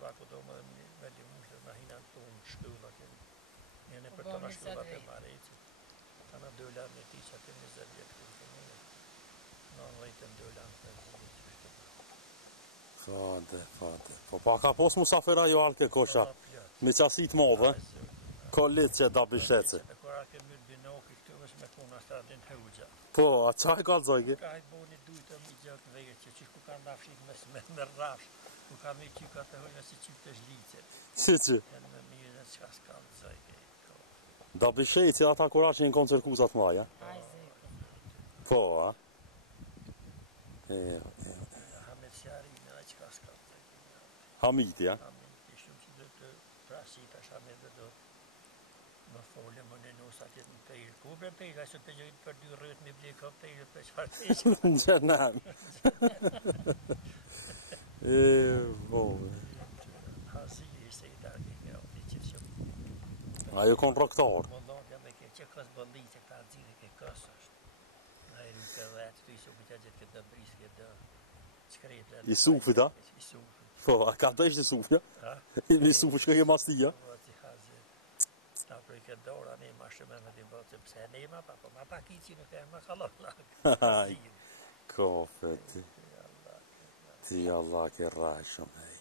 Bako do më dhe me limushtë në hinan të unë shkyllat. Njëne për të në shkyllat e Marejci. Ta në $2 në ti që atë 20 vjetë kërë të mune. Në $90 për zhjit që shtë të. Fade. Po pa ka pos musafira jo alke kosha. Me qasit modhe. Ka litë që da bishece. Me kora ke mërë binoki këtu vës me puna stradin hëgja. Po, a qaj ka të zojke? Ka hajtë boni dujtëm i gjatë vejë që ku ka ndafshik me rrafsh. Ku ka me qyka të hojnë si qyp të zhlicet. Që? Janë me mirë dhe qka s'ka të zojke. Da bisheci ata kura që në konë cirkuzat maja? Po, a? Hamet Sjarinë dhe qka s'ka të zojke. Hamit, ja? Hamit, ishëm që dhe të prasit është Hamit dhe do më folë më në nusë atjet në pejrë. Ku bre pejrë, asë të gjojnë për 2 rrët me blekë pejrë për qëfar të ishë. Në gjenem. Hazi i se i darke nga o të qëtë shumë. Ajo konë roktar. Më ndonë të me ke që kësë bëlli që këta dzire ke kësë është. Në e rrëtë dhe të të isu këtë gjithë këtë dëbrisë këtë shkrejtë. I sufit, a? I sufit. Po, a ka të ishte sufja? I sufit që ke mastia? Ta për i këtë dora, ne ma shumë me të bëtë, pëse ne ma pa, po ma pak i që nuk e ma kalon. Kofe, ti Allah ke rajshëm, hej.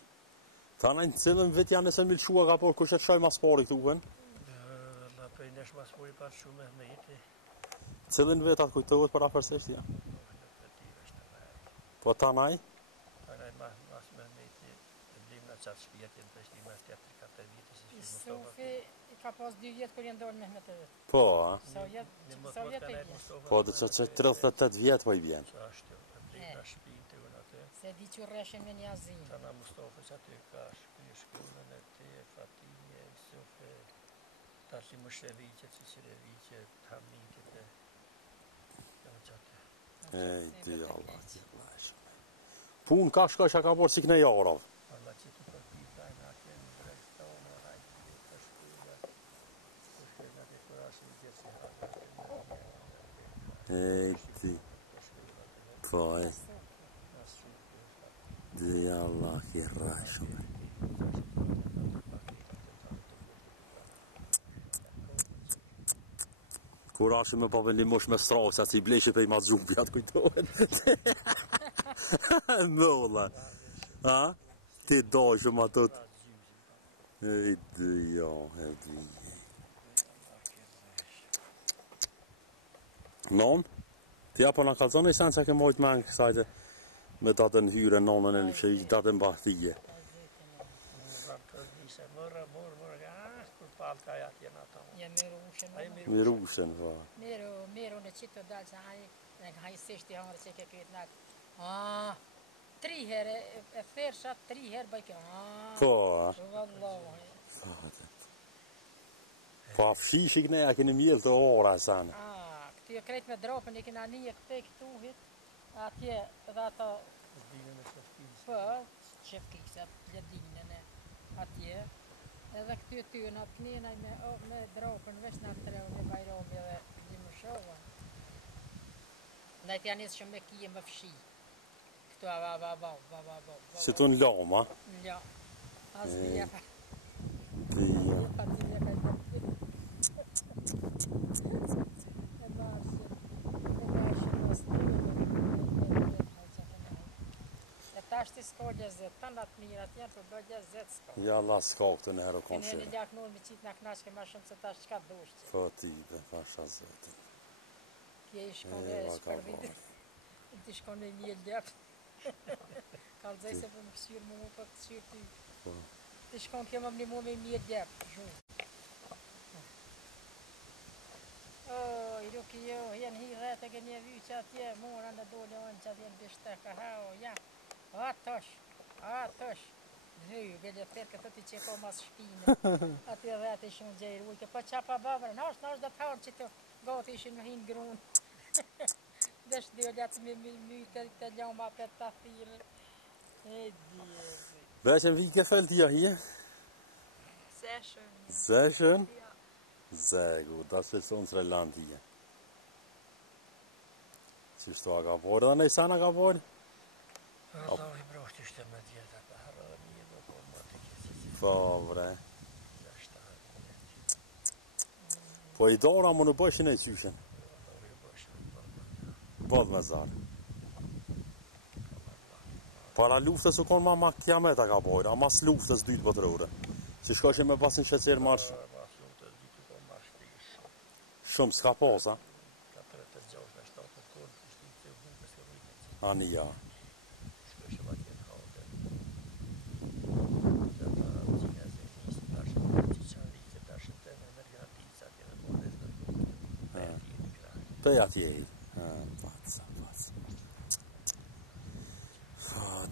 Ta në cilën vit janë nëse milqua ka por, kështë të shaj mas pari këtu uven? Ma për i nesh mas pari pas shumë e mejti. Cilën vit atë kujtohet për afërsisht, ja? Po ta naj? Ta naj mas me mejti, e blim në qatë shpjetin, për ishtë një mas 3-4 viti. Sofi ka pas 2 vjetë kër jenë dollë me të vetë. Po, a? Sa vjetë i bjenë. Po, dhe që 38 vjetë po i bjenë. Qa është jo, e blim në shpinë të unë atë. Se di që rreshe me një azinë. Ta na Mustafa që aty ka shkullën e te, Fatimje, Sofe, Tati Musheviqe, Cicireviqe, Hamikit e qatë. Ej, di Allah, ti rajshëm. Pun ka shka që ka borë cik në jarav. Allah që të përpitajnë atë në drejtonë, hajtë të shkullët, të shkullët e kurasë në gjithë si hajtë. Ej, ti. Po, ej. Di Allah, ki rajshëm. Kur ashtë me papën mosh me strasë, atë i bleshe pe i ma zhubi, atë kujtohen. Ndolla. Ha? Ti dojshëm atët. Ej, di, jo, e di. Non? Ti apo në kalzone i sen që ke mojtë me në kësajtë me datën hyre nonën e lëshë, datën bahtije. Mirushen, va. Miru në qitë të dalë që hajësisht i hangre që ke këtë nakë. 3 herë, e fershat 3 herë bëjke. Po, a? Vëllohi. Po a fshishik ne, a keni mjellë të ora e sanë. Këtu e krejt me dropën, e kena një këte këtu hit, atje dhe ato... Po, qefkisë, ledinën e atje. Edhe këty e ty në atë njënaj me dropën, vesh në atë treu me Bajromi dhe Limushova. Ndajt janë isë shumë me kije më fshi. Këtu Si tu në loma? Në asë një pa. Pija. Ta është i s'ko gjezet, ta në atë mirat janë për bëj gjezet s'ko. Ja, la s'ka këtë në herë konse. Kënë e një gjak nërë me qitë në knashke ma shumë se ta është qka dushtë. Po ti, dhe pasha zetin. Kje i shkone e shpërvide, ti shkone e një ljep. Kalzaj se për më kësyrë mu për kësyrë ty. Ti shkone kjo më më një mu me një ljep, zhumë. I ruki jo, jenë hi dhe të gë një vy që atje, mora në dole onë që atje në bishte ka hao, ja. Atosh, dhëju, gëllë të tërë këtë ti që ko mas shpine, atje dhe atë ishën gjejrë ujke, po qa pa babërë, nash dhe thorë që të gotë ishën në hinë grunë, dështë dhe letë me mytë të ljoma për të thirë, e djezi. Veqen vike fëllë hi? Zeshën. Zeshën? Zegu, da që sonë sre land hi. Qështu a ka borë, dhe nej sana ka borë? Allah i broshtë ishte me djetë, për harë një, po më të Po, bre. Jashtë Po i dora më në bëshin e qyshen. Bodh me zarë. Para luftës u konë ma kiameta ka bojra, mas luftës dytë botërore. Si shkoshe me pasin shqecer marsh. Shumë s'ka posa. Anija. Të atjej. Paca.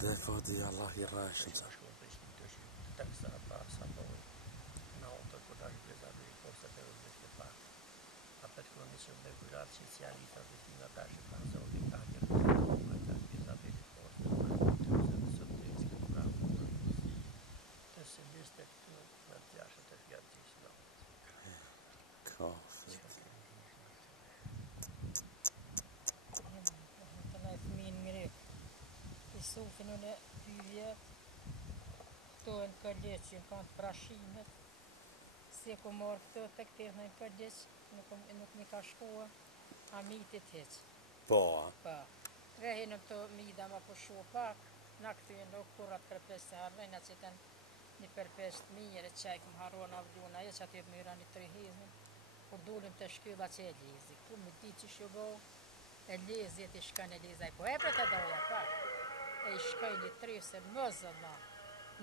Dhe po di Allah i rashëm sa. Sofin unë 2 vjet, këto e në kolleq që në kanë të prashimet, si e ku marrë këto të këtër në kolleq, nuk mi ka shkoa, a mitit heq. Po, Po, rehinë këto mida ma po shu pak, na këtu e nuk kurat kërpes të harrejna që të një përpesht mire, qaj këm harron avduna, e që aty të myra një 3 hezmin, kur dulim të shkylla që e lezi, ku mi ti që shugo, e lezi e të shkën e lezaj, po e për të doja pak. E i shkoj një 3 se mëzëlla,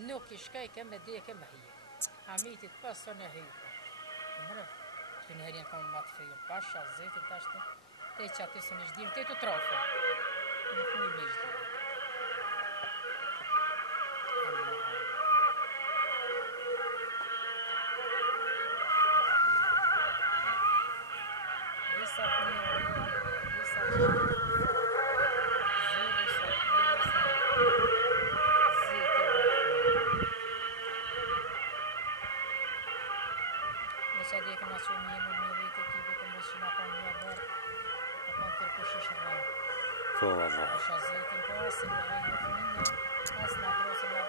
nuk i shkoj ke me dhe ke me hirë. Hamitit pësë në hirë. Mërë, të në herjen konë matë fejë, pasha, zetin të ashtë, te që aty së në shdirë, te të trofë. Nuk mu i me shdirë. Visa të një, visa të një. Që dhe këna që një në një vete ty dhe këmë që nga ka një bërë, e kanë tërkushish në rëjë. po, Allah. Asha zetin po asim, në rëjë në fëminje, asë në adrosën në